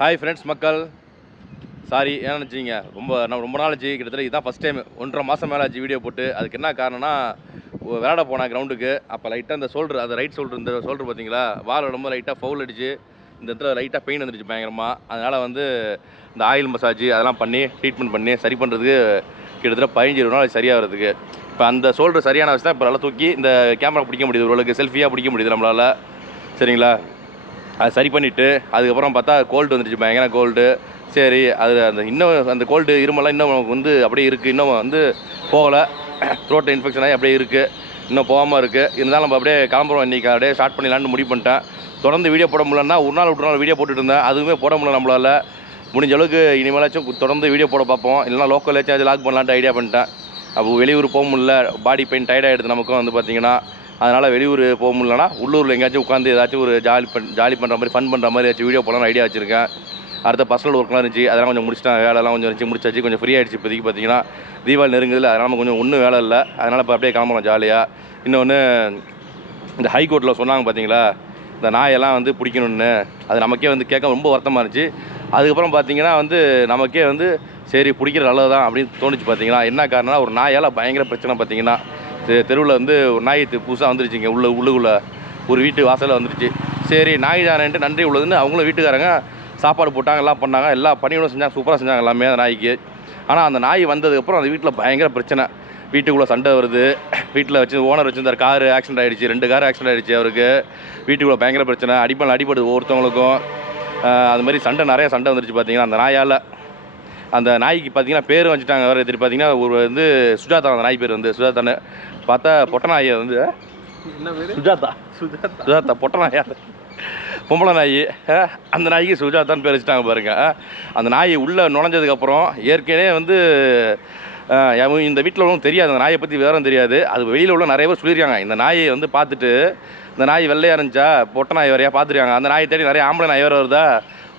Hi friends மக்கள், sorry ஏன்னு நினச்சிங்க, ரொம்ப நாள் ஆச்சு. கிட்டத்தட்ட இதுதான் ஃபஸ்ட் டைம் 1.5 மாதம் மேலே ஆச்சு வீடியோ போட்டு. அதுக்கு என்ன காரணம்னா, விளையாட போனேன் கிரவுண்டுக்கு. அப்போ லைட்டாக இந்த ஷோல்டர், அந்த ரைட் ஷோல்டர், இந்த ஷோல்டர் பார்த்தீங்களா, வால் ரொம்ப லைட்டாக ஃபவுல் அடிச்சு இந்த இடத்துல லைட்டாக பெயின் வந்துடுச்சு பயங்கரமாக. அதனால் வந்து இந்த ஆயில் மசாஜ் அதெல்லாம் பண்ணி ட்ரீட்மெண்ட் பண்ணி சரி பண்ணுறதுக்கு கிட்டத்தட்ட 15-20 நாள் சரியாகிறதுக்கு. இப்போ அந்த ஷோல்டர் சரியான வச்சு தான் இப்போ நல்லா தூக்கி இந்த கேமரா பிடிக்க முடியுது, ஓரளவுக்கு செல்ஃபியாக பிடிக்க முடியுது நம்மளால். சரிங்களா, அது சரி பண்ணிவிட்டு அதுக்கப்புறம் பார்த்தா கோல்டு வந்துடுச்சு, பயங்கர கோல்டு. சரி, அது அந்த இன்னும் அந்த கோல்டு இருமலாம் இன்னும் வந்து அப்படியே இருக்குது, இன்னும் வந்து போகலை. த்ரோட் இன்ஃபெக்ஷன் ஆகி அப்படியே இருக்குது, இன்னும் போகாமல் இருக்குது. இருந்தாலும் நம்ம அப்படியே கிளம்புறோம். இன்றைக்கி அப்படியே ஸ்டார்ட் பண்ணிடலான்னு முடிவு பண்ணிட்டேன். தொடர்ந்து வீடியோ போட முடியலன்னா ஒரு நாள் விட்டு நாள் வீடியோ போட்டுட்டு இருந்தேன், அதுவுமே போட முடியல நம்மளால். முடிஞ்ச அளவுக்கு இனிமேலாச்சும் தொடர்ந்து வீடியோ போட பார்ப்போம். இல்லைனா லோக்கல் ஏதாச்சும் லாக் பண்ணலான்ட்டு ஐடியா பண்ணிட்டேன். அப்போ வெளியூர் போக முடியல, பாடி பெயின் டயர்டாகிடுது நமக்கும் வந்து பார்த்திங்கன்னா. அதனால் வெளியூர் போக முடியலன்னா உள்ளூரில் எங்கேயாச்சும் உட்காந்து ஏதாச்சும் ஒரு ஜாலி பண்ணுற மாதிரி, ஃபன் பண்ணுற மாதிரி ஏதாச்சும் வீடியோ போடலான்னு ஐடியா வச்சுருக்கேன். அடுத்த பர்சனல் ஒர்க்லாம் இருந்துச்சு, அதெல்லாம் கொஞ்சம் முடிச்சிட்டேன். வேலைலாம் கொஞ்சம் இருந்துச்சு, முடிச்சாச்சு. கொஞ்சம் ஃப்ரீ ஆகிடுச்சு இப்போதைக்கு பார்த்தீங்கன்னா. தீபாவளி நெருங்குதில்ல, அதனால் நம்ம கொஞ்சம் ஒன்றும் வேலை இல்லை. அதனால் இப்போ அப்படியே கிளம்பலாம் ஜாலியாக. இன்னொன்று, இந்த ஹைகோர்ட்டில் சொன்னாங்க பார்த்தீங்களா, இந்த நாயெல்லாம் வந்து பிடிக்கணுன்னு. அது நமக்கே வந்து கேட்க ரொம்ப வருத்தமாக இருந்துச்சு. அதுக்கப்புறம் பார்த்தீங்கன்னா வந்து நமக்கே வந்து சரி பிடிக்கிற நல்லது தான் அப்படின்னு தோணுச்சு பார்த்தீங்கன்னா. என்ன காரணம்னா, ஒரு நாயால் பயங்கர பிரச்சனை பார்த்தீங்கன்னா. தெருவில் வந்து ஒரு நாய் புதுசாக வந்துருச்சுங்க, உள்ளுக்குள்ளே ஒரு வீட்டு வாசலில் வந்துருச்சு. சரி, நாய் தானேன்ட்டு நன்றி உள்ளதுன்னு அவங்களும் வீட்டுக்காரங்க சாப்பாடு போட்டாங்க, எல்லாம் பண்ணாங்க, எல்லா பணியோடும் செஞ்சாங்க, சூப்பராக செஞ்சாங்க எல்லாமே அந்த நாய்க்கு. ஆனால் அந்த நாய் வந்ததுக்கப்புறம் அந்த வீட்டில் பயங்கர பிரச்சனை. வீட்டுக்குள்ளே சண்டை வருது. வீட்டில் வச்சு ஓனர் வச்சுருந்தார், காரு ஆக்சிடென்ட் ஆகிடுச்சு, 2 கார் ஆக்சிடென்ட் ஆகிடுச்சு அவருக்கு. வீட்டுக்குள்ளே பயங்கர பிரச்சனை, அடிப்படுது ஒவ்வொருத்தவங்களுக்கும். அது மாதிரி நிறைய சண்டை வந்துருச்சு பார்த்தீங்கன்னா அந்த நாயால். அந்த நாய்க்கு பார்த்தீங்கன்னா பேர் வச்சுட்டாங்க வேறு. எதிர்த்து பார்த்தீங்கன்னா ஒரு வந்து சுஜாதா, அந்த நாய் பேர் வந்து சுஜாதான்னு. பார்த்தா பொட்டை நாயை வந்து என்ன பேர்? சுஜாதா பொட்டை நாயா, பொம்பளை நாய். அந்த நாய்க்கு சுஜாதான்னு பேர் வச்சுட்டாங்க பாருங்க. அந்த நாய் உள்ளே நுழைஞ்சதுக்கப்புறம் ஏற்கனவே வந்து இந்த வீட்டில் உள்ளவங்க தெரியாது, அந்த நாயை பற்றி விவரம் தெரியாது. அது வெளியில் உள்ள நிறைய பேர் சொல்லியிருக்காங்க. இந்த நாயை வந்து பார்த்துட்டு, இந்த நாய் வெள்ளையாக இருந்துச்சா, பொட்டை நாய் வரையா பார்த்துருக்காங்க. அந்த நாயை தேடி நிறைய ஆம்பளை நாய் வேறு வருதா,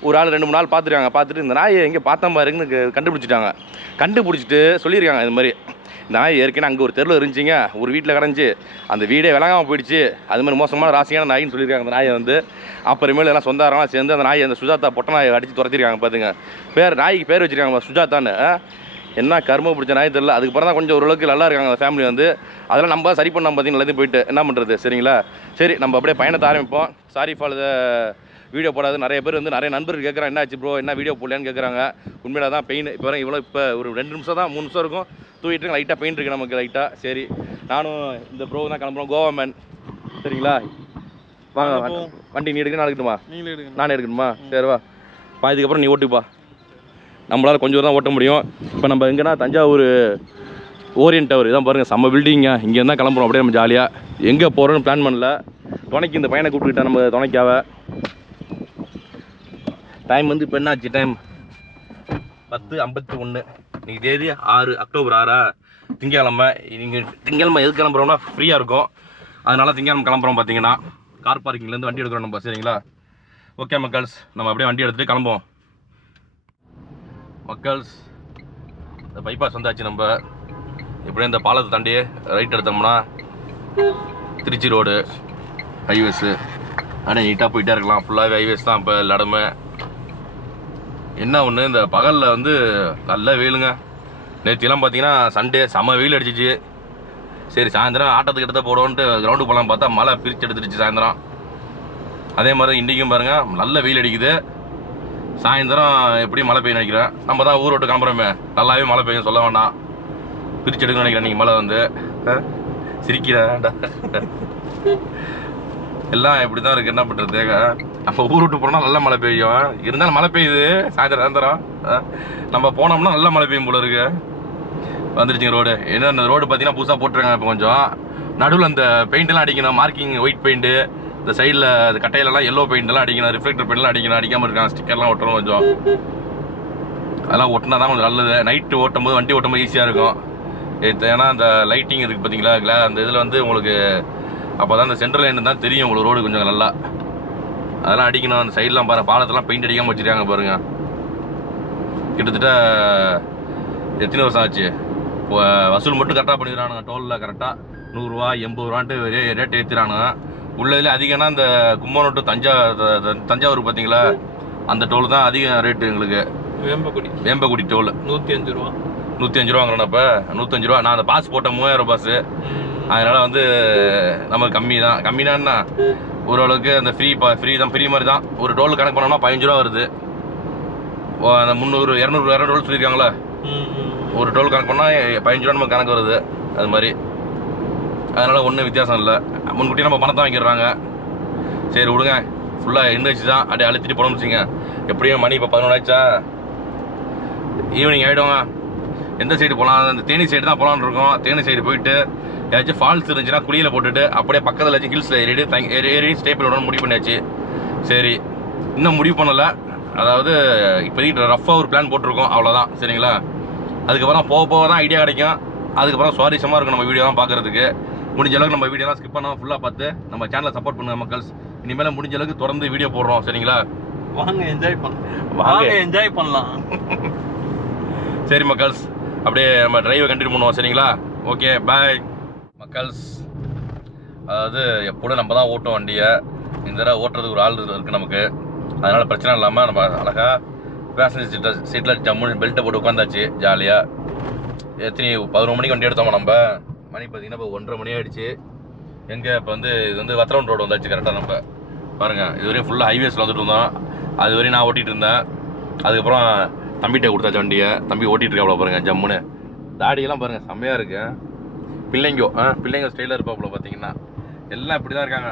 ஒரு ஆள் 2-3 நாள் பார்த்துருக்காங்க. பார்த்துட்டு இந்த நாயை எங்கே பார்த்தா பாருங்கன்னு கண்டுபிடிச்சிட்டாங்க. கண்டுபிடிச்சிட்டு சொல்லியிருக்காங்க இது மாதிரி, இந்த நாய் ஏற்கனவே அங்கே ஒரு தெருவில் இருந்துச்சிங்க, ஒரு வீட்டில் கிடந்துச்சு, அந்த வீடே விளங்காமல் போயிடுச்சு, அது மாதிரி மோசமான ராசியான நாயின்னு சொல்லியிருக்காங்க அந்த நாயை வந்து. அப்புறமேல எல்லாம் சொந்தக்காரங்களாம் சேர்ந்து அந்த நாயை, அந்த சுஜாதா பொட்டை நாயை அடித்து துரத்திருக்காங்க பார்த்துங்க. நாய்க்கு பேர் வச்சுருக்காங்க சுஜாதான்னு. என்ன கரும பிடிச்ச நாய் தெரியல. அதுக்கப்புறம் தான் கொஞ்சம் ஓரளவுக்கு நல்லா இருக்காங்க அந்த ஃபேமிலி வந்து. அதெல்லாம் நம்ம சரி பண்ணோம் பார்த்தீங்கன்னா, எல்லாத்தையும் போயிட்டு என்ன பண்ணுறது. சரிங்களா, சரி நம்ம அப்படியே பயணத்தை ஆரம்பிப்போம். சாரி ஃபார் த வீடியோ போடாது. நிறைய பேர் வந்து நிறைய நண்பர்கள் கேட்குறாங்க, என்ன ஆச்சு ப்ரோ, என்ன வீடியோ போடலான்னு கேட்குறாங்க. உண்மையில தான் பெயின் இப்போ வர இப்போ ஒரு 2 நிமிஷம் தான், 3 நிமிஷம் இருக்கும் தூக்கிட்டு லைட்டாக பெயின் இருக்குது நமக்கு லைட்டாக. சரி, நானும் இந்த ப்ரோ தான் கிளம்புறோம், கோவா மேன். சரிங்களா, வாங்க. வண்டி நீ எடுக்கணும், நான் எடுக்கணுமா? நானே எடுக்கணுமா? சரி வா, இதுக்கப்புறம் நீ ஓட்டுப்பா. நம்மளால் கொஞ்சம் தான் ஓட்ட முடியும். இப்போ நம்ம எங்கன்னா தஞ்சாவூர் ஓரியன்ட் டவர் இதான் பாருங்கள், செம்ம பில்டிங்க. இங்கே இருந்தால் கிளம்புறோம் அப்படியே நம்ம ஜாலியாக. எங்கே போகிறோன்னு பிளான் பண்ணல. துணைக்கு இந்த பையனை கூப்பிட்டுக்கிட்டேன் நம்ம துணைக்காவ. டைம் வந்து இப்போ என்னாச்சு, டைம் 10:51. இன்றைக்கி தேதி 6 அக்டோபர் 6 திங்கக்கிழமை. நீங்கள் திங்கக்கிழமை எது கிளம்புறோம்னா ஃப்ரீயாக இருக்கும், அதனால் திங்கக்கிழமை கிளம்புறோம். பார்த்தீங்கன்னா கார் பார்க்கிங்லேருந்து வண்டி எடுக்கிறோம் நம்ம. சரிங்களா, ஓகே மக்கள்ஸ், நம்ம அப்படியே வண்டி எடுத்துகிட்டு கிளம்புவோம். மக்கள்ஸ், இந்த பைபாஸ் வந்தாச்சு. நம்ம எப்படியும் இந்த பாலத்தை தாண்டி ரைட் எடுத்தோம்னா திருச்சி ரோடு ஹைவேஸு. ஆனால் நீட்டாக போயிட்டே இருக்கலாம், ஃபுல்லாகவே ஹைவேஸ் தான் இப்போ எல்லாருமே. என்ன ஒன்று, இந்த பகலில் வந்து நல்ல வெயிலுங்க. நேற்றுலாம் பார்த்தீங்கன்னா சண்டே செம்ம வெயில் அடிச்சிச்சு. சரி, சாயந்தரம் ஆட்டத்துக்கு எடுத்த போடுவோன்ட்டு கிரவுண்டுக்கு போகலாம் பார்த்தா மழை பிரித்து எடுத்துருச்சு சாயந்தரம். அதே மாதிரி இன்றைக்கும் பாருங்கள் நல்ல வெயில் அடிக்குது. சாயந்தரம் எப்படி மழை பெய்யும் நினைக்கிறேன். நம்ம தான் ஊர் விட்டு கிளம்புறோமே, நல்லாவே மழை பெய்யும், சொல்ல வேண்டாம். பிரித்து எடுக்கணும்னு நினைக்கிறேன் நீங்கள் மழை வந்து. சிரிக்கிறேன்டா, எல்லாம் இப்படி தான் இருக்குது, என்ன பண்ணுறது. நம்ம ஊர் விட்டு போனோம்னா நல்ல மழை பெய்யும், இருந்தாலும் மழை பெய்யுது சாயந்தரம். நம்ம போனோம்னா நல்ல மழை பெய்யும் போல இருக்கு. வந்துருச்சுங்க ரோடு. என்ன அந்த ரோடு பார்த்தீங்கன்னா புதுசாக போட்டுருக்காங்க. இப்போ கொஞ்சம் நடுவில் அந்த பெயிண்டெல்லாம் அடிக்கணும், மார்க்கிங் ஒயிட் பெயிண்ட்டு. இந்த சைடில் அது கட்டையிலலாம் எல்லோ பெயிண்ட்லாம் அடிக்கணும், ரிஃப்ளெக்டர் பெயிண்ட்லாம் அடிக்கணும். அடிக்காமல் இருக்காங்க, ஸ்டிக்கர்லாம் ஒட்டணும் கொஞ்சம். அதெல்லாம் ஒட்டினா தான் கொஞ்சம் நல்லது. நைட்டு ஓட்டும் போது, வண்டி ஓட்டும் போது ஈஸியாக இருக்கும். ஏன்னா அந்த லைட்டிங் இருக்குது பார்த்தீங்களா, அந்த இதில் வந்து உங்களுக்கு அப்போ தான் இந்த சென்ட்ரல் லைன் தான் தெரியும் உங்களுக்கு ரோடு கொஞ்சம் நல்லா. அதெல்லாம் அடிக்கணும். அந்த சைட்லாம் பாருங்கள், பாலத்தெல்லாம் பெயிண்ட் அடிக்காமல் வச்சுருக்காங்க பாருங்கள். கிட்டத்தட்ட எத்தனை வருஷம் ஆச்சு. இப்போ வசூல் மட்டும் கரெக்டாக பண்ணிடுறானுங்க. டோலில் கரெக்டாக 100 ரூபா 80 ரூபான்ட்டு ரேட் ஏற்றிறானுங்க. உள்ளதில் அதிகம்னா இந்த கும்பகோணம் டு தஞ்சாவூர் பார்த்தீங்களா, அந்த டோல் தான் அதிக ரேட்டு எங்களுக்கு. வேம்பக்குடி டோல் 105 ரூபா. 105 ரூபாங்கிறோம். இப்போ 105 ரூபா. நான் அந்த பாஸ் போட்டேன் 3000 பாஸு. அதனால் வந்து நமக்கு கம்மி தான்னா ஓரளவுக்கு அந்த ஃப்ரீ மாதிரி தான். ஒரு டோல் கணக்கு பண்ணோம்னா 15 ரூபா வருது. அந்த 300 200 டோல் சொல்லியிருக்காங்களே, ஒரு டோல் கணக்கு பண்ணால் 15 ரூபா நமக்கு கணக்கு வருது. அது மாதிரி அதனால் ஒன்றும் வித்தியாசம் இல்லை. முன்கூட்டியே நம்ம பணத்தை வாங்கிடுறாங்க. சரி விடுங்க, ஃபுல்லாக எண்ணெய் தான் அப்படியே அழுத்திட்டு போனோம்னு வச்சுங்க. எப்படியும் மணி இப்போ 11 ஆயிடுச்சா, ஈவினிங் ஆகிடுவாங்க. எந்த சைடு போகலாம்? அந்த தேனி சைடு தான் போகலான்னு இருக்கோம். தேனி சைடு போயிட்டு ஏதாச்சும் ஃபால்ஸ் இருந்துச்சுன்னா குளியில் போட்டுட்டு அப்படியே பக்கத்தில் ஏதாச்சும் ஹில்ஸில் ஏறி ஸ்டே பண்ணி முடிவு பண்ணியாச்சு. சரி, இன்னும் முடிவு பண்ணலை. அதாவது இப்போதைக்கு ரஃபாக ஒரு பிளான் போட்டிருக்கோம், அவ்வளோதான். சரிங்களா? அதுக்கப்புறம் போக தான் ஐடியா கிடைக்கும். அதுக்கப்புறம் சுவாரஸ்யமாக இருக்கும் நம்ம வீடியோலாம் பார்க்குறதுக்கு. முடிஞ்ச அளவுக்கு நம்ம வீடியோலாம் ஸ்கிப் பண்ணாமல் ஃபுல்லாக பார்த்து நம்ம சேனலை சப்போர்ட் பண்ணுங்க மக்கள்ஸ். இனிமேல் முடிஞ்ச அளவுக்கு தொடர்ந்து வீடியோ போடுறோம். சரிங்களா? வாங்க என்ஜாய் பண்ணலாம். சரி மக்கள்ஸ், அப்படியே நம்ம டிரைவை கண்டினியூ பண்ணுவோம். சரிங்களா? ஓகே, பாய் மக்கள்ஸ். அதாவது எப்போதும் நம்ம தான் ஓட்டும் வண்டியை. இந்த தடவை ஓட்டுறதுக்கு ஒரு ஆள் இருக்குது நமக்கு. அதனால் பிரச்சனை இல்லாமல் நம்ம அழகாக பேசஞ்சர் சீட்டில் ஜம்முன்னு பெல்ட்டை போட்டு உட்காந்தாச்சு ஜாலியாக. எத்தனை 11 மணிக்கு வண்டி எடுத்தோமா நம்ம. மணி பார்த்திங்கன்னா இப்போ 1:30 மணி ஆகிடுச்சு. எங்கே இப்போ வந்து இது வந்து வத்தலூர் ரோடு வந்தாச்சு கரெக்டாக. நம்ம பாருங்கள், இதுவரையும் ஃபுல்லாக ஹைவேஸில் வந்துட்டு இருந்தோம். அது வரையும் நான் ஓட்டிகிட்டு இருந்தேன். அதுக்கப்புறம் தம்பிகிட்ட கொடுத்தாச்சு வண்டியை. தம்பி ஓட்டிகிட்டு இருக்கா பாருங்கள் ஜம்முன்னு. தாடியெல்லாம் பாருங்கள் செம்மையாக இருக்கு. பிள்ளைங்க ஸ்டைலாக இருப்பாப்புல பார்த்தீங்கன்னா. எல்லாம் இப்படி தான் இருக்காங்க.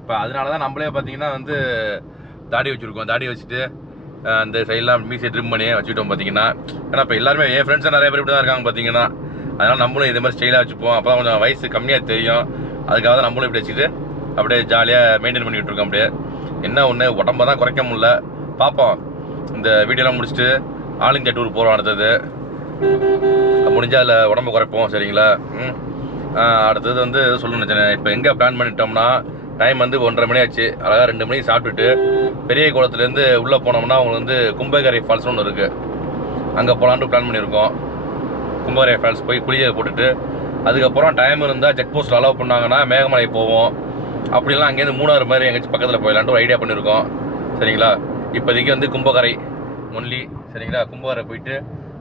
இப்போ அதனால தான் நம்மளே பார்த்தீங்கன்னா வந்து தாடி வச்சுருக்கோம். தாடி வச்சுட்டு அந்த சைடெலாம் மீசை ட்ரிம் பண்ணி வச்சுக்கிட்டோம் பார்த்தீங்கன்னா. ஏன்னா இப்போ எல்லாருமே என் ஃப்ரெண்ட்ஸாக நிறைய பேர் இப்படி தான் இருக்காங்க பார்த்தீங்கன்னா. அதனால் நம்மளும் இதே மாதிரி ஸ்டைலாக வச்சுப்போம். அப்போ தான் கொஞ்சம் வயசு கம்மியாக தெரியும். அதுக்காக தான் நம்மளும் இப்படி வச்சுட்டு அப்படியே ஜாலியாக மெயின்டைன் பண்ணிகிட்டு இருக்கோம். அப்படியே என்ன ஒன்று, உடம்ப தான் குறைக்க முடியல. பார்ப்போம், இந்த வீடியோலாம் முடிச்சுட்டு ஆல் இந்தியா டூர் போகிறோம். அடுத்தது முடிஞ்சால் அதில் உடம்பு குறைப்போம். சரிங்களா? அடுத்தது வந்து சொல்லணும்னு நினச்சேன். இப்போ எங்கே பிளான் பண்ணிட்டோம்னா, டைம் வந்து 1:30 மணி ஆச்சு. அழகாக 2 மணிக்கு சாப்பிட்டுட்டு பெரிய குளத்துலேருந்து உள்ளே போனோம்னா அவங்களுக்கு வந்து கும்பகரை ஃபால்ஸ்னு ஒன்று இருக்குது. அங்கே போகலான்ட்டு பிளான் பண்ணியிருக்கோம். கும்பகரை ஃபால்ஸ் போய் குளியை போட்டுட்டு அதுக்கப்புறம் டைம் இருந்தால் செக் போஸ்ட்டில் அலோவ் பண்ணாங்கன்னா மேகமலை போவோம். அப்படிலாம் அங்கேருந்து மூணாறு மாதிரி எங்கேயாச்சும் பக்கத்தில் போயிடலான்ட்டு ஒரு ஐடியா பண்ணியிருக்கோம். சரிங்களா? இப்போதைக்கு வந்து கும்பகரை ஒன்லி. சரிங்களா? கும்பகரை போயிட்டு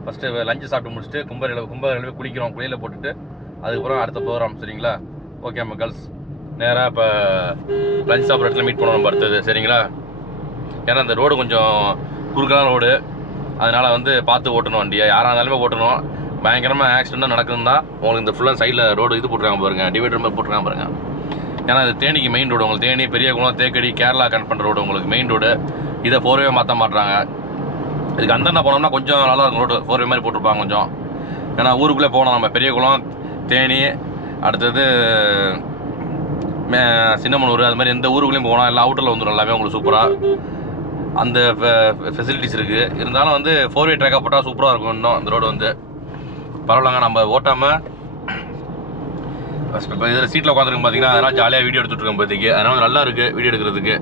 ஃபஸ்ட்டு லஞ்சு சாப்பிட்டு முடிச்சுட்டு கும்பகரையில் போய் குளிக்கிறோம். குளியில் போட்டுட்டு அதுக்கப்புறம் அடுத்த ப்ரோக்ராம். சரிங்களா? ஓகே மக்கள்ஸ், நேராக இப்போ லஞ்ச் சாப்பிட்ற இடத்துல மீட் பண்ணுவோம் நம்ம அடுத்தது. சரிங்களா? ஏன்னா அந்த ரோடு கொஞ்சம் குறுக்கான ரோடு. அதனால் வந்து பார்த்து ஓட்டணும் வண்டியை. யாராக இருந்தாலுமே ஓட்டணும். பயங்கரமாக ஆக்சிடெண்ட்டாக நடக்குதுன்னா உங்களுக்கு இந்த ஃபுல்லாக சைடில் ரோடு இது போட்டுருக்காங்க பாருங்கள், டிவைடர் மாதிரி போட்டுருக்காங்க பாருங்கள். ஏன்னா இது தேனிக்கு மெயின் ரோடு. உங்களுக்கு தேனி, பெரியகுளம், தேக்கடி, கேரளா கனெக்ட் பண்ணுற ரோடு உங்களுக்கு மெயின் ரோடு. இதை 4வே மாற்ற மாட்டுறாங்க. இதுக்கு அந்தண்டா போனோம்னா கொஞ்சம் நல்லா இருக்கும் ரோடு. 4வே மாதிரி போட்டிருப்பாங்க கொஞ்சம். ஏன்னா ஊருக்குள்ளே போனோம் நம்ம. பெரியகுளம், தேனி, அடுத்தது சின்னமனூர், அது மாதிரி எந்த ஊருக்குள்ளேயும் போனால் எல்லாம் அவுட்டரில் வந்துடும் எல்லாமே உங்களுக்கு சூப்பராக. அந்த ஃபெசிலிட்டிஸ் இருக்குது. இருந்தாலும் வந்து 4வே ட்ராக்காக போட்டால் சூப்பராக இருக்கும். இன்னும் அந்த ரோடு வந்து பரவாயில்லங்க. நம்ம ஓட்டாமல் இப்போ இதில் சீட்டில் உட்காந்துருக்கோம் பார்த்தீங்கன்னா, அதனால் ஜாலியாக வீடியோ எடுத்துகிட்ருக்கோம் இப்போதைக்கு. அதனால் நல்லா இருக்குது வீடியோ எடுக்கிறதுக்கு.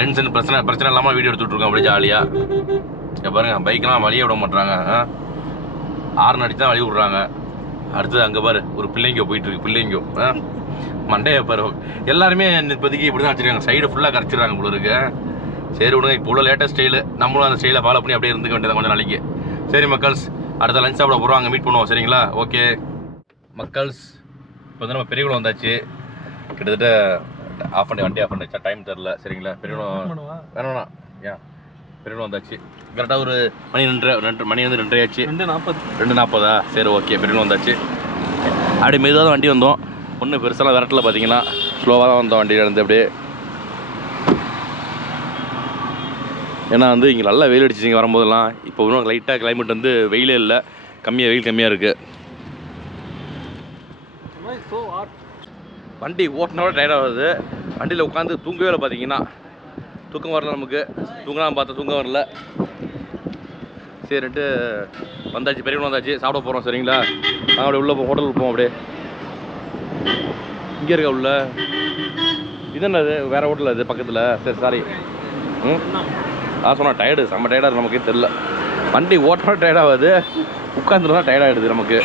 டென்ஷன் பிரச்சனை இல்லாமல் வீடியோ எடுத்துகிட்ருக்கோம் அப்படியே ஜாலியாக. இப்போ பாருங்கள், பைக்கெலாம் வழியே விட மாட்டுறாங்க. ஹார்ன் அடித்து தான் வழி விட்றாங்க. அடுத்தது அங்கே பாரு ஒரு பிள்ளைங்கோ போயிட்டுருக்கு. பிள்ளைங்கோ மண்டையை பாரு. எல்லாருமே இப்போதைக்கு இப்படி தான் வச்சுருக்காங்க. சைடு ஃபுல்லாக கரைச்சிடுறாங்க போல இருக்கு. சரி விடுங்க, இப்போ உள்ள லேட்டஸ்ட் ஸ்டைலு. நம்மளும் அந்த ஸ்டைலை ஃபாலோ பண்ணி அப்படியே இருந்துக்க வேண்டியது கொஞ்சம் நாளைக்கு. சரி மக்கள்ஸ், அடுத்த லஞ்ச் சாப்பிட போகிறோம். அங்கே மீட் பண்ணுவோம். சரிங்களா? ஓகே மக்கள்ஸ், இப்போ வந்து நம்ம பெரியகுளம் வந்தாச்சு. கிட்டத்தட்ட வண்டி ஆஃப் பண்ணிச்சா டைம் தெரில. சரிங்களா? பெரியகுளம் வேணாம். ஏன் பெரியகுளம் வந்தாச்சு. கரெக்டாக ஒரு மணி 2:30 ஆச்சு. 2:40. சரி ஓகே, பெரியகுளம் வந்தாச்சு. அப்படி மெதுவாக தான் வண்டி வந்தோம். ஒன்றும் பெருசாலாம் விரட்டில் பார்த்தீங்கன்னா ஸ்லோவாக தான் வந்தோம் வண்டியில் இருந்து அப்படியே. ஏன்னா வந்து இங்கே நல்லா வெயில் அடிச்சிங்க வரும்போதெல்லாம். இப்போ இன்னும் லைட்டாக கிளைமேட் வந்து வெயிலே இல்லை, வெயில் கம்மியாக இருக்குது. வண்டி ஓட்டினோட டயர்டாக வருது. வண்டியில் உட்காந்து தூங்கவே இல்லை பார்த்தீங்கன்னா. தூக்கம் வரல நமக்கு. தூங்கலாம் பார்த்தா தூக்கம் வரல. சரின்ட்டு வந்தாச்சு, பெரியவங்க வந்தாச்சு. சாப்பிட போகிறோம். சரிங்களா? நாங்கள் அப்படியே உள்ளே ஹோட்டலுக்கு போவோம். அப்படியே இங்கே இருக்க உள்ள இது என்னது வேறு ஹோட்டல் அது பக்கத்தில். சரி சாரி. சொன்னால் டயர்டு, செம்ம டயர்டாக நமக்கே தெரில. வண்டி ஓட்டினா டயர்டாகாது, உட்காந்துட்டு தான் டயர்டாகிடுது நமக்கு.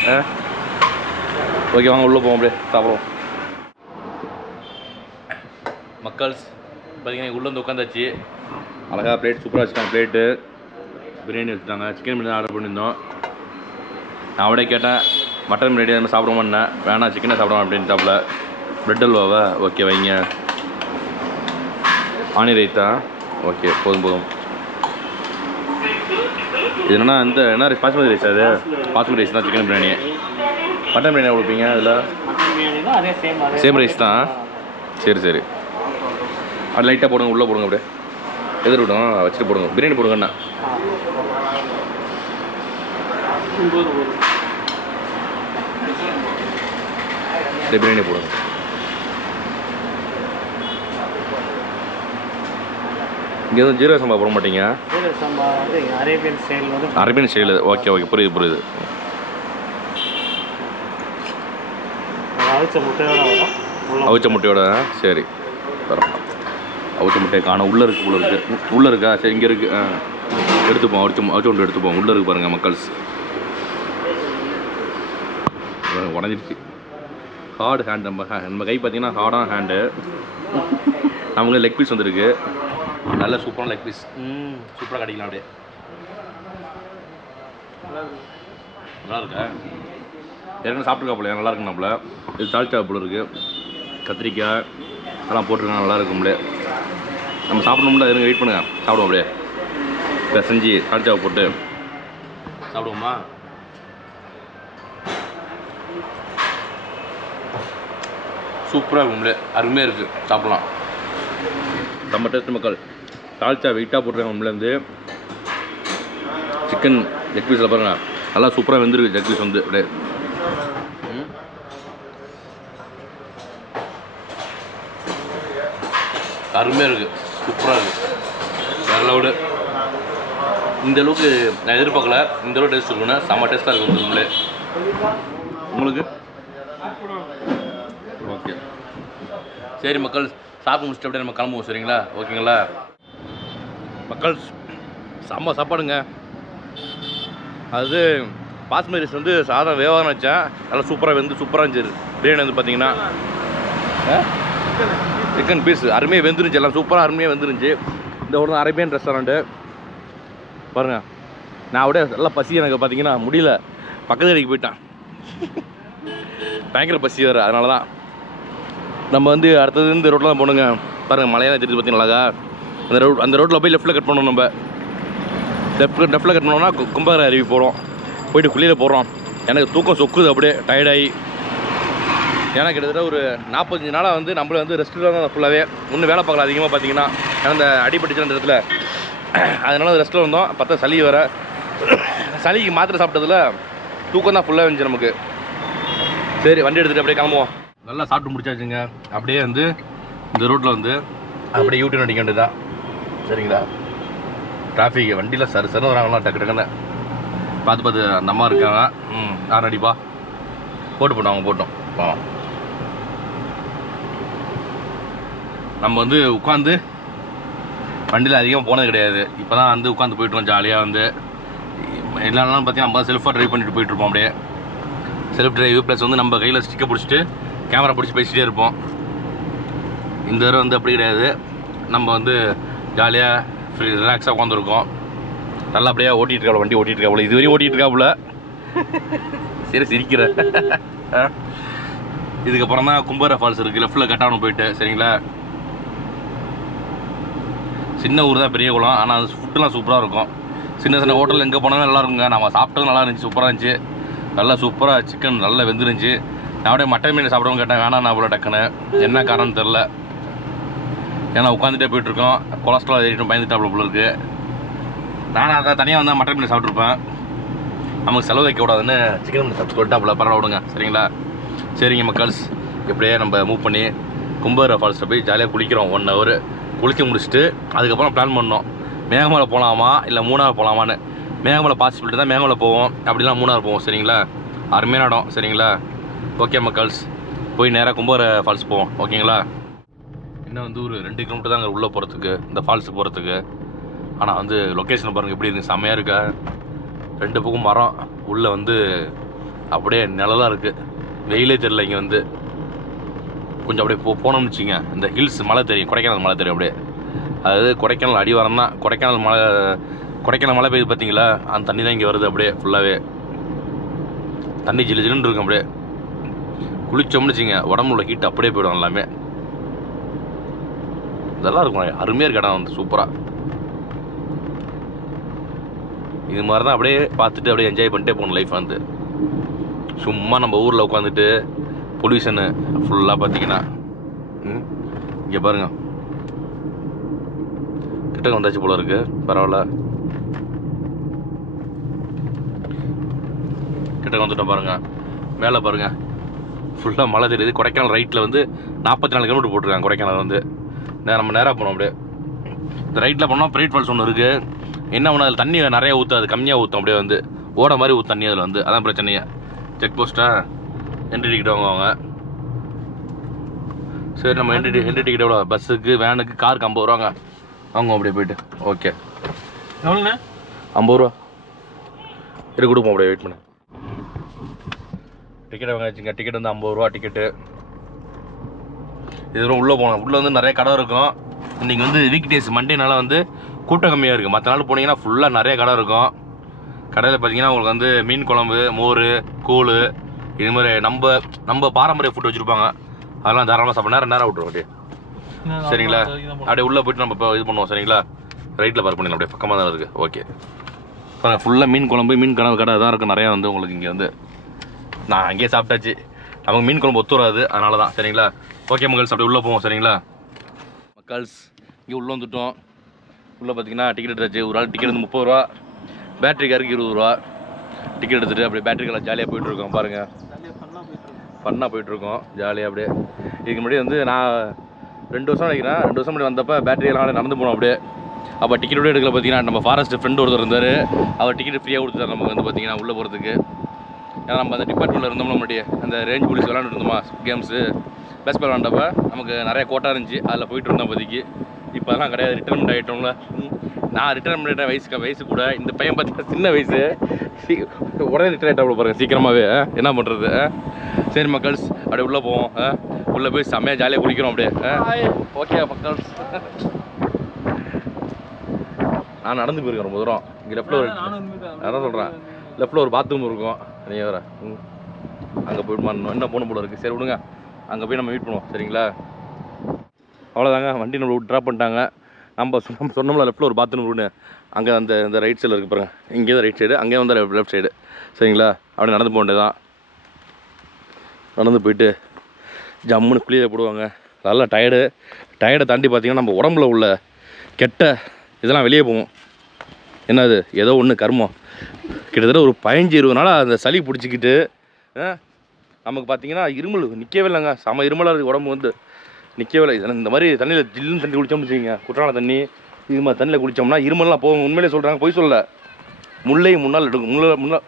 ஓகே வாங்க உள்ளே போவோம். அப்படியே சாப்பிடுவோம். மக்கள்ஸ் பார்த்தீங்கன்னா உள்ளே வந்து உட்காந்தாச்சு. அழகாக பிளேட் சூப்பராக வச்சுட்டாங்க. பிளேட்டு பிரியாணி வச்சுட்டாங்க. சிக்கன் பிரியாணி ஆர்டர் பண்ணியிருந்தோம். நான் அவடே கேட்டேன் மட்டன் பிரியாணி அது மாதிரி சாப்பிடுவோம்னே, வேணாம் சிக்கனை சாப்பிடுவோம் அப்படின்ட்டாப்புல. பிரெட் அல்வாவா ஓகே வைங்க. ஆனி ரைத்தா ஓகே போதும். இது என்னன்னா இந்த என்ன பாஸ்மதி ரைஸ்? அது பாஸ்மதி ரைஸ் தான். சிக்கன் பிரியாணி மட்டன் பிரியாணி கொடுப்பீங்க அதில் சேம் ரைஸ் தான். சரி அது லைட்டாக போடுங்க, உள்ளே போடுங்க, அப்படியே எதிர் விடும் வச்சுட்டு போடுங்க. பிரியாணி போடுங்கண்ணா. பிரியாணி போடுங்க. இங்கே எதுவும் ஜீரக சம்பா போட மாட்டீங்க? Arabian style. ஓகே புரியுது. அவிச்ச முட்டையோட சரி வரோம். அவிச்ச முட்டையை காணும். உள்ளே இருக்கா? சரி இங்கே இருக்குது. எடுத்துப்போம். அவிச்ச முட்டை எடுத்துப்போம். உள்ளே இருக்கு பாருங்கள் மக்கள்ஸ். உடஞ்சிருச்சு. Hard hand. நம்ம கை பார்த்தீங்கன்னா ஹார்டான ஹேண்டு. நமக்கு லெக் பீஸ் வந்துருக்கு. நல்ல சூப்பரான லெக் பீஸ். சூப்பராக கிடைக்கலாம். அப்படியே நல்லா இருக்கா? ஏற்கனவே சாப்பிட்ருக்காப்புல நல்லா இருக்குனாப்புல. இது தால்ச்சா போல இருக்குது. கத்திரிக்காய் அதெல்லாம் போட்டிருக்காங்க. நல்லா இருக்கும்ல. நம்ம சாப்பிடணும்ல. எதுங்க வெயிட் பண்ணுங்கள். சாப்பிடுவோம். அப்படியே செஞ்சு தால்ச்சாவை போட்டு சாப்பிடுவோமா? சூப்பராக இருக்கும்ல. அருமையாக இருக்குது. சாப்பிட்லாம். நம்ம டேஸ்ட் மக்கள். தால்ச்சா வெயிட்டாக போட்டிருக்காங்க. நம்மளேருந்து சிக்கன் லெக் பீஸில் பாருங்கள் நல்லா சூப்பராக வெந்திருக்கு. லெக் பீஸ் வந்து அப்படியே அருமையாக இருக்குது. சூப்பராக இருக்குது. வேறு லெவலு. இந்த அளவுக்கு நான் எதிர்பார்க்கல. இந்த அளவுக்கு டேஸ்ட் இருக்குன்னா செம்ம டேஸ்ட்டாக இருக்கும். நம்மளே உங்களுக்கு ஓகே. சரி மக்கள், சாப்பிட்டு முடிச்சுட்டு அப்படியே நம்ம கிளம்புவோம். சரிங்களா? ஓகேங்களா மக்கள்? செம்ம சாப்பாடுங்க. அது பாஸ்மதி ரைஸ் வந்து சாதம் வேவாக வச்சேன். நல்லா சூப்பராக வெந்து சூப்பராக இருந்துச்சு. பிரியாணி வந்து பார்த்தீங்கன்னா சிக்கன் பீஸ் அருமையாக வெந்துருந்துச்சு. எல்லாம் சூப்பராக அருமையாக வெந்துருந்துச்சு. இந்த ஒரு அரேபியன் ரெஸ்டாரண்ட்டு பாருங்கள். நான் அப்படியே நல்லா பசி எனக்கு பார்த்தீங்கன்னா முடியல. பக்கத்து கடைக்கு போயிட்டான். பயங்கர பசி வேறு. அதனால தான் நம்ம வந்து அடுத்தது இந்த ரோட்டில் தான் போகணுங்க. பாருங்கள் மலையெல்லாம் தெரிஞ்சு பார்த்தீங்கன்னா அழகா. அந்த ரோட்டில் போய் லெஃப்ட்டில் கட் பண்ணணும். நம்ம லெஃப்ட்டில் கட் பண்ணோம்னா கும்பகர அருவி போகிறோம். போயிட்டு குளியில் போடுறோம். எனக்கு தூக்கம் சொக்குது. அப்படியே டயர்டாகி. ஏன்னா கிட்டத்தட்ட ஒரு 45 நாளாக வந்து நம்மள வந்து ரெஸ்ட்டில் தான் ஃபுல்லாகவே. ஒன்றும் வேலை பார்க்கல அதிகமாக பார்த்தீங்கன்னா. ஏன்னா அந்த அடிபட்டுச்சு அந்த இடத்துல. அதனால ரெஸ்ட்டில் வந்தோம். பார்த்தா சளி வேறு. சளிக்கு மாத்திரை சாப்பிட்டதில் தூக்கம் தான் ஃபுல்லாக இருந்துச்சு நமக்கு. சரி வண்டி எடுத்துகிட்டு அப்படியே கிளம்புவோம். நல்லா சாப்பிட்டு முடிச்சாச்சுங்க. அப்படியே வந்து இந்த ரோட்டில் வந்து அப்படியே யூடியூன் அடிக்க வேண்டியதான். சரிங்களா? டிராஃபிக் வண்டியில் சரி வராங்களா டக்குன்னு பார்த்து அந்த அம்மா இருக்காங்க. யார் அடிப்பா போட்டோம். அவங்க போட்டோம். நம்ம வந்து உட்காந்து வண்டியில் அதிகமாக போனது கிடையாது. இப்போ தான் வந்து உட்காந்து போய்ட்டுருவோம் ஜாலியாக. வந்து எல்லாரும் பார்த்தீங்கன்னா நம்ம செல்ஃபாக ட்ரைவ் பண்ணிட்டு போயிட்டுருப்போம். அப்படியே செல்ஃப் டிரைவ் ப்ளஸ் வந்து நம்ம கையில் ஸ்டிக்கை பிடிச்சிட்டு கேமரா பிடிச்சி பேசிகிட்டே இருப்போம். இந்த தடவை வந்து அப்படி கிடையாது. நம்ம வந்து ஜாலியாக ஃப்ரீ ரிலாக்ஸாக உட்காந்துருக்கோம். நல்லபடியாக ஓட்டிகிட்டு இருக்காப்புல. வண்டி ஓட்டிகிட்டு இருக்காப்புல. இதுவரையும் ஓட்டிகிட்டு இருக்காப்புல. சரி சிரிக்கிற. இதுக்கப்புறம் தான் கும்பகர ஃபால்ஸ் இருக்குது. லெஃப்ட்டில் கட்டாணம் போயிட்டு. சரிங்களா? சின்ன ஊர் தான், பெரிய குளம். ஆனால் அது ஃபுட்டுலாம் சூப்பராக இருக்கும். சின்ன ஹோட்டலில் எங்கே போனாலும் நல்லா இருக்குங்க. நம்ம சாப்பிட்டது நல்லா இருந்துச்சு. சூப்பராக இருந்துச்சு. நல்லா சூப்பராக சிக்கன் நல்லா வெந்துருந்துச்சு. நான் அப்படியே மட்டன் மீன் சாப்பிடவும் கேட்டேன். வேணாம் நான் அவ்வளோ டக்குன்னு. என்ன காரணம்னு தெரில. ஏன்னா உட்காந்துட்டே போயிட்டுருக்கோம். கொலஸ்ட்ரால் ஏறிட்டும் பயந்துட்டாப்புல போல இருக்குது. நானும் அதான் தனியாக வந்தால் மட்டன் மீன் சாப்பிட்ருப்பேன். நமக்கு செலவு வைக்கக்கூடாதுன்னு சிக்கன் மீன் சாப்பிட்டு சொல்லிட்டாப்புல. பரவாயில்ல விடுங்க. சரிங்களா? சரிங்க மக்கள்ஸ், இப்படியே நம்ம மூவ் பண்ணி கும்பகர ஃபால்ஸில் போய் ஜாலியாக குளிக்கிறோம். 1 ஹவர் குளிக்க முடிச்சுட்டு அதுக்கப்புறம் பிளான் பண்ணோம். மேகமலை போகலாமா இல்லை மூணார் போகலாமான்னு. மேகமலை பாசிபிலிட்டி தான் மேகமலை போவோம். அப்படிலாம் மூணார் போவோம். சரிங்களா? அருமையான இடம். சரிங்களா? ஓகே மக்கள்ஸ், போய் நேராக கும்பகர ஃபால்ஸ் போவோம். ஓகேங்களா? இன்னும் வந்து ஒரு 2 கிலோமீட்டர் தான் அங்கே உள்ளே போகிறதுக்கு, இந்த ஃபால்ஸுக்கு போகிறதுக்கு. ஆனால் வந்து லொக்கேஷன் பாருங்கள் எப்படி இருக்குது. செம்மையாக இருக்கா. 2 பக்கம் மரம். உள்ளே வந்து அப்படியே நிழலாக இருக்குது. வெயிலே தெரியல. இங்கே வந்து கொஞ்சம் அப்படியே போனோம்னு வச்சுங்க, இந்த ஹில்ஸ் மலை தெரியும். கொடைக்கானல் மலை தெரியும். அப்படியே அதாவது கொடைக்கானல் அடிவாரம் தான். கொடைக்கானல் மழை பெய்யுது பார்த்தீங்களா, அந்த தண்ணி தான் இங்கே வருது. அப்படியே ஃபுல்லாகவே தண்ணி ஜில்லு ஜில்லுன்னு இருக்கும். அப்படியே குளிச்சோம்னு வச்சுங்க உடம்புல உள்ள ஹீட் அப்படியே போயிடும் எல்லாமே. இதெல்லாம் இருக்கும், அருமையாக இருக்கு இடம் வந்து சூப்பராக. இது மாதிரி தான் அப்படியே பார்த்துட்டு அப்படியே என்ஜாய் பண்ணிட்டே போகணும் லைஃப் வந்து. சும்மா நம்ம ஊரில் உட்காந்துட்டு பொல்யூஷனு ஃபுல்லாக பார்த்தீங்கன்னா இங்கே பாருங்க கிட்ட வந்தாச்சு போல இருக்கு. பரவாயில்ல, கிட்ட வந்துட்டோம் பாருங்க. மேலே பாருங்க ஃபுல்லாக மழை தெரியுது. கொடைக்கானல் ரைட்டில் வந்து 44 கிலோமீட்டர் போட்டிருக்காங்க. கொடைக்கானல் வந்து நம்ம நேராக போனோம். அப்படியே இந்த ரைட்டில் போனோம்னா பிரைட் ஃபால்ஸ் ஒன்று இருக்குது. என்ன ஒன்று அதில் தண்ணி நிறையா ஊற்றாது, கம்மியாக ஊற்றும். அப்படியே வந்து ஓட மாதிரி ஊற்றும் தண்ணி அதில் வந்து. அதான் பிரச்சனையே. செக் போஸ்ட்டாக என்ட்ரி டிக்கெட் வாங்குவாங்க. சரி, நம்ம என்ட்ரி டிக்கெட் எவ்வளோ? பஸ்ஸுக்கு வேனுக்கு காருக்கு 50 ரூபாங்க வாங்குவோம். அப்படியே போயிட்டு ஓகே எவ்வளோண்ணே? 50 ரூபா இருக்கு, கொடுப்போம். அப்படியே வெயிட் பண்ணு. டிக்கெட் வாங்க வச்சுங்க. டிக்கெட் வந்து 50 ரூபா டிக்கெட்டு. இது உள்ளே போகணும். உள்ளே வந்து நிறைய கடை இருக்கும். இன்றைக்கி வந்து வீக் டேஸ் மண்டேனால வந்து கூட்டம் கம்மியாக இருக்குது. மற்ற நாள் போனீங்கன்னா ஃபுல்லாக நிறைய கடை இருக்கும். கடையில் பார்த்தீங்கன்னா உங்களுக்கு வந்து மீன் குழம்பு, மோர், கூழ், இது மாதிரி நம்ம பாரம்பரிய ஃபுட் வச்சுருப்பாங்க. அதெல்லாம் தாராளமாக சாப்பிட நேரம் விட்டுருவோம். அப்படியே சரிங்களா? அப்படியே உள்ளே போய்ட்டு நம்ம இப்போ இது பண்ணுவோம். சரிங்களா? ரைட்டில் பார்க் பண்ணிடலாம். அப்படியே பக்கமாக தான் இருக்குது. ஓகே, ஃபுல்லாக மீன் குழம்பு, மீன் கடை தான் இருக்குது நிறையா வந்து உங்களுக்கு இங்கே வந்து. நான் அங்கேயே சாப்பிட்டாச்சு. நமக்கு மீன் குழம்பு ஒத்து வராது, அதனால தான். சரிங்களா? ஓகே மக்கள்ஸ், அப்படியே உள்ளே போவோம். சரிங்களா மக்கள்ஸ்? இங்கே உள்ளே வந்துவிட்டோம். உள்ளே பார்த்தீங்கன்னா டிக்கெட் எடுத்தாச்சு. ஒரு ஆள் டிக்கெட் வந்து 30 ரூபா, பேட்டரி காருக்கு 20 ரூபா. டிக்கெட் எடுத்துகிட்டு அப்படியே பேட்டரி காரில் ஜாலியாக போயிட்டுருக்கோம். பாருங்கள், ஃபன்னாக போயிட்டுருக்கோம் ஜாலியாக. அப்படியே இதுக்கு முன்னாடி வந்து நான் 2 வருஷம் நினைக்கிறேன். 2 வருஷம் முன்னாடி வந்தப்போ பேட்டரியெல்லாம் நடந்து போனோம். அப்படியே அப்போ டிக்கெட்டோட எடுக்கல. பார்த்தீங்கன்னா நம்ம ஃபாரஸ்ட் ஃப்ரெண்டு ஒருத்தர் இருந்தார். அவர் டிக்கெட் ஃப்ரீயாக கொடுத்துட்டார் நமக்கு வந்து பார்த்தீங்கன்னா உள்ளே போகிறதுக்கு. ஏன்னா நம்ம அந்த டிபார்ட்மெண்ட்டில் இருந்தோம்னா முன்னாடி அந்த ரேஞ்ச் போலீஸ் விளாண்டுட்டு இருந்தோமா கேம்ஸு, பேஸ்பால் விளாண்டப்போ நமக்கு நிறைய கோட்டா இருந்துச்சு. அதில் போயிட்டு இருந்தோம் இப்போதைக்கு. இப்போ அதெல்லாம் கிடையாது, ரிட்டர்மெண்ட் ஆகிட்டோம்ல. நான் ரிட்டர்மெண்ட் ஆகிட்ட வயசு கூட இந்த பையன் பார்த்தீங்கன்னா சின்ன வயசு, உடனே ரிட்டர் ஆகிட்டா பாருங்கள் சீக்கிரமாகவே. என்ன பண்ணுறது? சரி மக்கள்ஸ், அப்படியே உள்ளே போவோம். உள்ளே போய் செம்மையாக ஜாலியாக குளிக்கிறோம். அப்படியே ஓகே மக்கள்ஸ். நான் நடந்து போயிருக்கேன் ரொம்ப தூரம். இங்கே லெஃப்ட்டில் ஒரு, அதான் சொல்கிறேன், லெஃப்ட்டில் ஒரு பாத்ரூம் இருக்கும். நீங்கள் வேறு அங்கே போய்ட்டு என்ன போன போல இருக்குது. சரி விடுங்க, அங்கே போய் நம்ம மீட் பண்ணுவோம். சரிங்களா? அவ்வளோதாங்க. வண்டி நம்ம ட்ராப் பண்ணிட்டாங்க. நம்ம சொன்னோம்ல லெஃப்ட்டில் ஒரு பாத்ரூம் இருக்குன்னு, அங்கே அந்த ரைட் சைடில் இருக்குது பாருங்கள். இங்கே தான் ரைட் சைடு, அங்கேயே வந்து லெஃப்ட் சைடு. சரிங்களா? அப்படி நடந்து போக வேண்டியதான். நடந்து போயிட்டு ஜம்முன்னு குளியலை போடுவாங்க. நல்லா டயர்டை தாண்டி பார்த்திங்கன்னா நம்ம உடம்புல உள்ள கெட்ட இதெல்லாம் வெளியே போவோம். என்னது ஏதோ ஒன்று கர்மம். கிட்டத்தட்ட ஒரு 15-20 நாளாக அந்த சளி பிடிச்சிக்கிட்டு நமக்கு பார்த்திங்கன்னா இருமல் நிற்கவே இல்லைங்க. செம இருமலாக இருக்குது உடம்பு வந்து, நிற்கவே இல்லை. இந்த மாதிரி தண்ணியில் ஜில்லுன்னு தண்ணி குளித்தோம்னு வச்சுக்கிங்க, குற்றால தண்ணி இது மாதிரி தண்ணியில் குளித்தோம்னா இருமல்லாம் போகும். உண்மையிலே சொல்கிறாங்க, போய் சொல்ல. முல்லை முன்னால் எடுக்கணும்.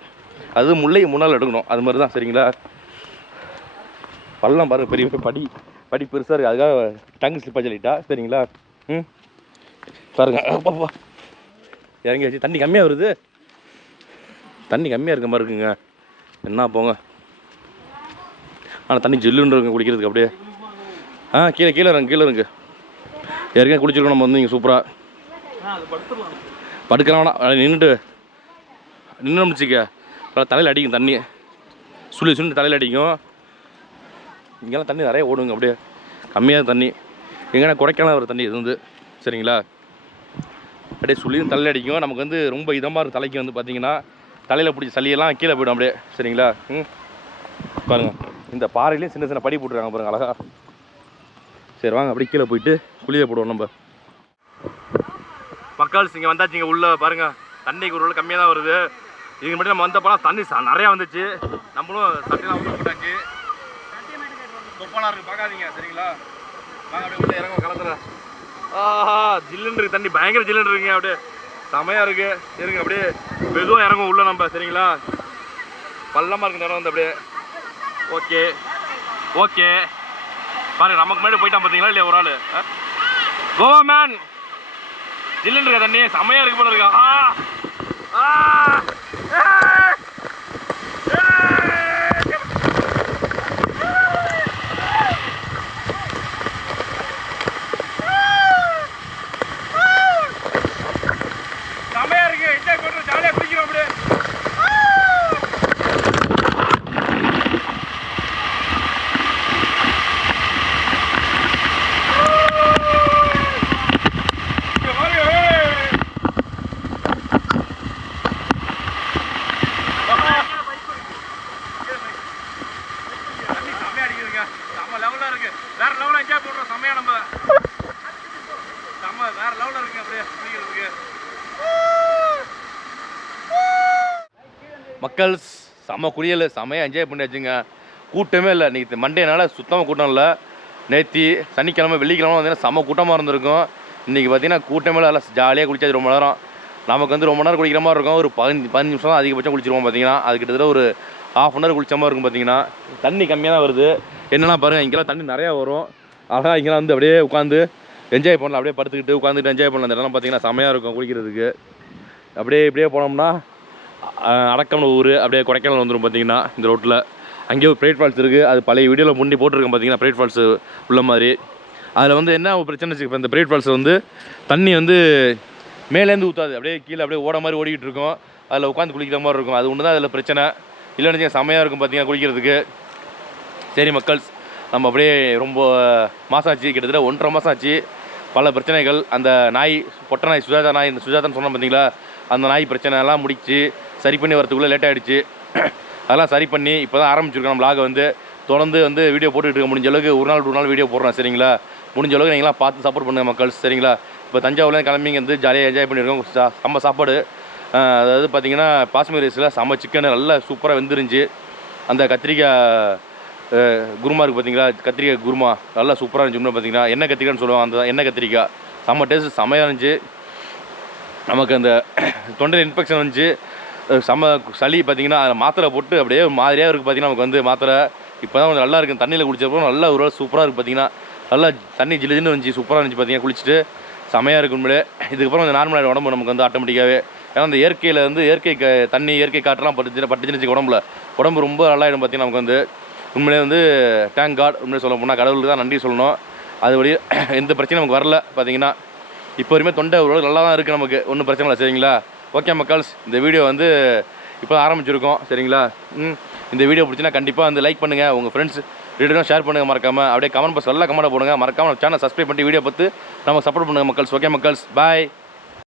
அது முல்லை முன்னால் எடுக்கணும். அது மாதிரி தான். சரிங்களா? பள்ளம் பாருங்கள், பெரிய படி பெருசாக இருக்குது. அதுக்காக டங்கு ஸ்லிப்பாக சொல்லிட்டா. சரிங்களா? பாருங்க, அப்பா இறங்கி வச்சு தண்ணி கம்மியாக வருது. தண்ணி கம்மியாக இருக்க மாதிரி இருக்குங்க. என்ன போங்க. ஆனால் தண்ணி ஜில்லுன்னு இருக்குங்க குளிக்கிறதுக்கு. அப்படியே கீழே இருங்க. ஏற்கனவே குளிச்சிருக்கோம் நம்ம வந்து இங்கே சூப்பராக. படுக்கலாம் வேணாம், நின்று வச்சுக்க. தலையில் அடிக்கும் தண்ணி, சுள்ளி தலையில் அடிக்கும். இங்கெல்லாம் தண்ணி நிறைய ஓடுங்க. அப்படியே கம்மியாக தண்ணி. எங்கன்னா கொடைக்கானல் வர தண்ணி இது வந்து. சரிங்களா? அப்படியே சுள்ளியும் தலையில் அடிக்கும். நமக்கு வந்து ரொம்ப இதமாக இருக்கும். தலைக்கு வந்து பார்த்திங்கன்னா தலையில் பிடிச்ச சளியெல்லாம் கீழே போய்டும். அப்படியே சரிங்களா? பாருங்கள், இந்த பாறையிலையும் சின்ன சின்ன படி போட்டுருக்காங்க பாருங்கள், அழகா. சரி வாங்க, அப்படியே கீழே போயிட்டு குளியலை போடுவோம் நம்ம. மக்கள்ஸ் இங்கே வந்தாச்சு. இங்கே உள்ள பாருங்கள், தண்ணிக்கு ஒரு கம்மியாக தான் வருது. இதுக்கு மட்டும் நம்ம வந்தப்போலாம் தண்ணி நிறையா வந்துச்சு. நம்மளும் சட்டையெல்லாம் போட்டாச்சு. தொப்பாலாம் இருக்குது, பார்க்காதீங்க. சரிங்களா? வாங்க அப்படியே உள்ள இறங்க களத்தில். ஜில்லுன்னு இருக்குது தண்ணி, பயங்கர ஜில்லுன்னு இருக்குங்க. அப்படியே செமையாக இருக்குது. சரிங்க, அப்படியே மெதுவாக இறங்கும் உள்ள நம்ம. சரிங்களா? பள்ளமாக இருக்குது நேரம் வந்து. அப்படியே ஓகே பாருங்க, நமக்கு முன்னாடி போயிட்டான் பார்த்தீங்களா இல்லையா ஒரு ஆள். கோவா மேன், ஜில்லுன்னு இருக்க தண்ணி செமையாக இருக்கு போல இருக்கா. மக்கள்ஸ் செம்ம குளியல் செம்மையாக என்ஜாய் பண்ணியாச்சுங்க. கூட்டமே இல்லை இன்றைக்கி மண்டேனால சுத்தமாக கூட்டம் இல்லை. நேற்று சனிக்கிழமை வெள்ளிக்கிழமை பார்த்தீங்கன்னா செம்ம கூட்டமாக இருந்திருக்கும். இன்றைக்கி பார்த்தீங்கன்னா கூட்டமே இல்லை. நல்லா ஜாலியாக குளிச்சாச்சு ரொம்ப நேரம். நமக்கு வந்து ரொம்ப நேரம் குளிக்கிற மாதிரி இருக்கும். ஒரு 15 நிமிஷம் தான் அதிகபட்சம் குளிச்சிருவோம் பார்த்தீங்கன்னா. அது கிட்டத்தட்ட ஒரு ½ அன் ஹவர் குளிச்ச மாதிரி இருக்கும் பார்த்தீங்கன்னா. தண்ணி கம்மியாக தான் வருது. என்னென்னா பாருங்கள், இங்கெல்லாம் தண்ணி நிறையா வரும். அழகாக இங்கெல்லாம் வந்து அப்படியே உட்காந்து என்ஜாய் பண்ணலாம். அப்படியே படுத்துக்கிட்டு உட்காந்துட்டு என்ஜாய் பண்ணலாம். இந்த இடம்லாம் பார்த்தீங்கன்னா செம்மையாக இருக்கும் குளிக்கிறதுக்கு. அப்படியே இப்படியே போனோம்னா அடக்கம்னு ஊர் அப்படியே கொடைக்கானல் வந்துடும் பார்த்தீங்கன்னா. இந்த ரோட்டில் அங்கேயே ஒரு ப்ரைட் ஃபால்ஸ் இருக்குது. அது பழைய வீடியோவில் முன்னாடி போட்டிருக்கேன் பார்த்தீங்கன்னா, ப்ரைட் ஃபால்ஸ் உள்ள மாதிரி. அதில் வந்து என்ன ஒரு பிரச்சனை வச்சுக்க, இப்போ இந்த ப்ரைட் ஃபால்ஸ் வந்து தண்ணி வந்து மேலேருந்து ஊற்றாது, அப்படியே கீழே அப்படியே ஓட மாதிரி ஓடிக்கிட்டு இருக்கும். அதில் உட்காந்து குளிக்கிற மாதிரி இருக்கும். அது ஒன்று தான் அதில் பிரச்சனை. இல்லைன்னு செம்மையாக இருக்கும் பார்த்தீங்கன்னா குளிக்கிறதுக்கு. சரி மக்கள்ஸ், நம்ம அப்படியே ரொம்ப மாதம் ஆச்சு, கிட்டத்தட்ட 1.5 மாதம் ஆச்சு. பல பிரச்சனைகள், அந்த நாய் பொட்டை நாய் சுஜாதா நாய், இந்த சுஜாதான்னு சொன்னோம் பார்த்தீங்களா, அந்த நாய் பிரச்சனை எல்லாம் முடிச்சு சரி பண்ணி வரதுக்குள்ளே லேட் ஆகிடுச்சு. அதெல்லாம் சரி பண்ணி இப்போ தான் ஆரம்பிச்சிருக்கோம் நம்ம vlog வந்து. தொடர்ந்து வந்து வீடியோ போட்டுக்கிட்டு இருக்க, முடிஞ்ச அளவுக்கு ஒரு நாள் வீடியோ போடுறோம் சரிங்களா. முடிஞ்ச அளவுக்கு நீங்களாம் பார்த்து சப்போர்ட் பண்ணுங்கள் மக்கள்ஸ் சரிங்களா. இப்போ தஞ்சாவூர்லேருந்து கிளம்பிங்க வந்து ஜாலியாக என்ஜாய் பண்ணியிருக்கோம். செம்ம சாப்பாடு. அதாவது பார்த்தீங்கன்னா பாஸ்மதி ரைஸில் செம்ம சிக்கன் நல்லா சூப்பராக வெந்துருந்துச்சு. அந்த கத்திரிக்காய் குருமா இருக்குது பார்த்தீங்களா, கத்திரிக்காய் குருமா நல்லா சூப்பராக இருந்துச்சு. பார்த்தீங்கன்னா எண்ணெய் கத்திரிக்காய்னு சொல்லுவாங்க, அந்த எண்ணெய் கத்திரிக்காய் செம்ம டேஸ்ட் செம்மையாக இருந்துச்சு. நமக்கு அந்த தொண்டையில் இன்ஃபெக்ஷன் வந்துச்சு, செம்ம சளி பார்த்தீங்கன்னா அதில் மாத்திரை போட்டு அப்படியே ஒரு மாதிரியாக இருக்குது பார்த்தீங்கன்னா. நமக்கு வந்து மாத்திரை இப்போ தான் கொஞ்சம் நல்லா இருக்குது. தண்ணியில் குடிச்சப்போ நல்லா ஒரு சூப்பராக இருக்குது பார்த்தீங்கன்னா. நல்லா தண்ணி ஜில்லுன்னு இருந்துச்சு, சூப்பராக இருந்துச்சு பார்த்தீங்கன்னா. குளிச்சுட்டு செமையாக இருக்கும் உண்மையிலே. இதுக்கப்புறம் கொஞ்சம் நார்மலாக உடம்பு நமக்கு வந்து ஆட்டோமேட்டிக்காகவே. ஏன்னா அந்த இயற்கையில் வந்து இயற்கை தண்ணி இயற்கை காற்றெல்லாம் பட்டுச்சுன்னு உடம்பு ரொம்ப நல்லாயிடும் பார்த்தீங்கன்னா. நமக்கு வந்து உண்மையிலே வந்து தேங்க் காட், உண்மையிலே சொல்ல போனால் கடவுளுக்கு தான் நன்றி சொல்லணும். அது வழி எந்த பிரச்சனையும் நமக்கு வரல பார்த்தீங்கன்னா. இப்போ வரையுமே தொண்டை ஓரளவு நல்லா தான் இருக்குது, நமக்கு ஒன்றும் பிரச்சனை இல்லை சரிங்களா. ஓகே மக்கள்ஸ், இந்த வீடியோ வந்து இப்போ தான் ஆரம்பிச்சிருக்கோம் சரிங்களா. இந்த வீடியோ பிடிச்சினா கண்டிப்பாக வந்து லைக் பண்ணுங்கள், உங்கள் ஃப்ரெண்ட்ஸ் வீடியோ ஷேர் பண்ணுங்கள் மறக்காமல். அப்படியே கமெண்ட் பாக்ஸ் நல்லா கமெண்ட் போடுங்க மறக்காமல். சேனல் சப்ஸ்கிரைப் பண்ணி வீடியோ பார்த்து நம்ம சப்போர்ட் பண்ணுங்கள் மக்கள்ஸ். ஓகே மக்கள்ஸ், பாய்.